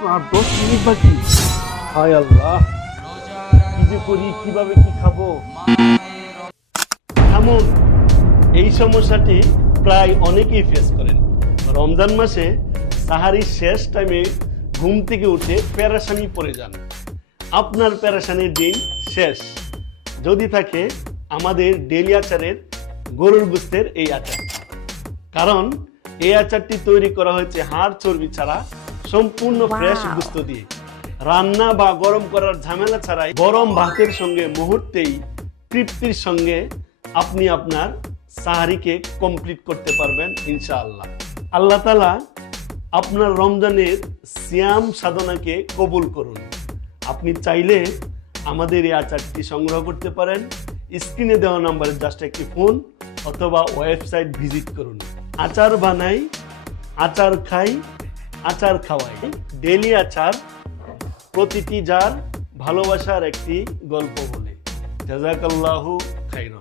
মাত্র আর 10 মিনিট বাকি। হায় আল্লাহ, কি যে করি, কিভাবে কি খাবো। থামুন, এই সমস্যাটি প্রায় অনেকেই ফেস করেন। রমজান মাসে সাহারির শেষ টাইমে ঘুম থেকে উঠে পেরেশানি পড়ে যান। আপনার পেরেশানির দিন শেষ যদি থাকে আমাদের ডেইলি আচারের গরুর গোশতের এই আচার। কারণ এই আচারটি তৈরি করা হয়েছে হাড় চর্বি ছাড়া সম্পূর্ণ ফ্রেশ গোশত দিয়ে। রান্না বা গরম করার ঝামেলা ছাড়াই গরম ভাতের সঙ্গে মুহূর্তেই তৃপ্তির সঙ্গে আপনি আপনার সাহারিকে কমপ্লিট করতে পারবেন ইনশাআল্লাহ। আল্লাহ তাআলা আপনার রমজানের সিয়াম সাধনাকে কবুল করুন। আপনি চাইলে আমাদের এই আচারটি সংগ্রহ করতে পারেন। স্ক্রিনে দেওয়া নম্বরে জাস্ট একটি ফোন অথবা ওয়েবসাইট ভিজিট করুন। আচার বানাই, আচার খাই, আচার খাওয়াই। ডেইলি আচার, প্রতিটি জার ভালোবাসার একটি গল্প বলে। জাযাকাল্লাহু খাইরান।